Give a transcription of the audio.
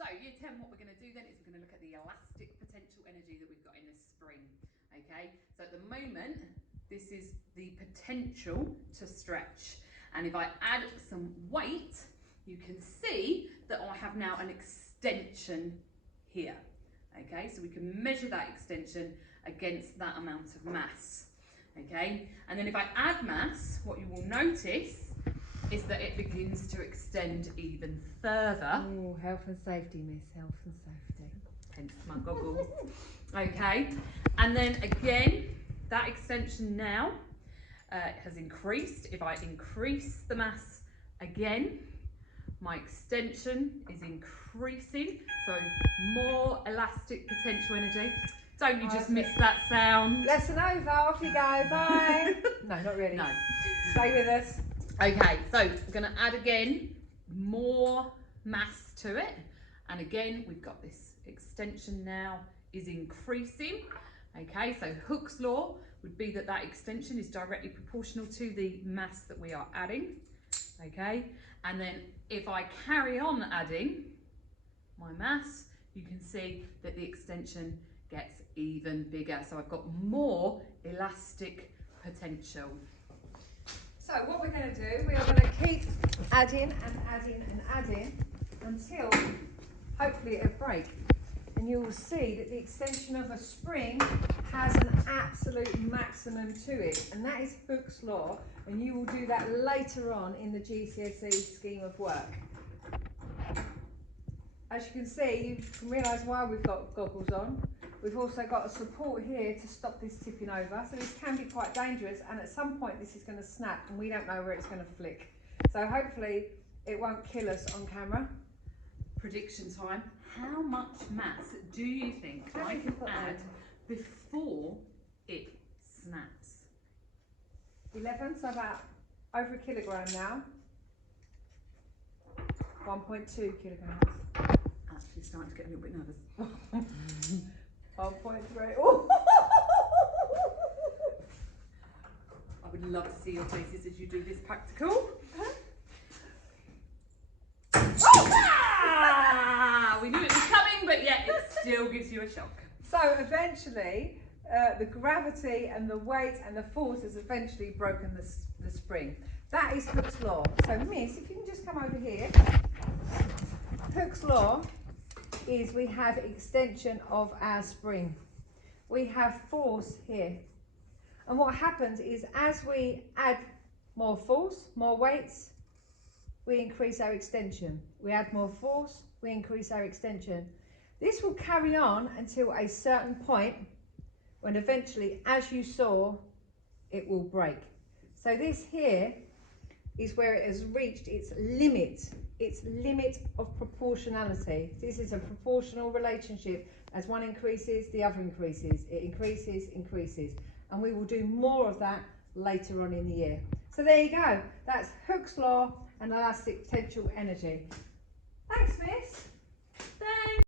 So year 10, what we're going to do then is we're going to look at the elastic potential energy that we've got in this spring. Okay, so at the moment, this is the potential to stretch. And if I add some weight, you can see that I have now an extension here. Okay, so we can measure that extension against that amount of mass. Okay, and then if I add mass, what you will notice is that it begins to extend even further. Oh, health and safety, miss, health and safety. Hence my goggles. Okay, and then again, that extension now has increased. If I increase the mass again, my extension is increasing, so more elastic potential energy. Don't you just miss that sound? Lesson over, off you go, bye. No, not really. No. Stay with us. Okay, so we're going to add again more mass to it. And again, we've got this extension now is increasing. Okay, so Hooke's law would be that that extension is directly proportional to the mass that we are adding. Okay, and then if I carry on adding my mass, you can see that the extension gets even bigger. So I've got more elastic potential. So what we're going to do, we are going to keep adding and adding and adding until hopefully it'll break. And you will see that the extension of a spring has an absolute maximum to it. And that is Hooke's law. And you will do that later on in the GCSE scheme of work. As you can see, you can realise why we've got goggles on. We've also got a support here to stop this tipping over. So this can be quite dangerous, and at some point this is going to snap and we don't know where it's going to flick. So hopefully it won't kill us on camera. Prediction time. How much mass do you think I can add before it snaps? 11, so about over a kilogram now. 1.2 kilograms. Actually starting to get a little bit nervous. 1.3. Oh. I would love to see your faces as you do this practical. Ah! We knew it was coming, but yet it still gives you a shock. So eventually, the gravity and the weight and the force has eventually broken the spring. That is Hooke's law. So miss, if you can just come over here. Hooke's law is we have extension of our spring. We have force here. And what happens is as we add more force, more weights, we increase our extension. We add more force, we increase our extension. This will carry on until a certain point when eventually, as you saw, it will break. So this here is where it has reached its limit of proportionality. This is a proportional relationship. As one increases, the other increases. It increases, increases. And we will do more of that later on in the year. So there you go. That's Hooke's law and elastic potential energy. Thanks, miss. Thanks.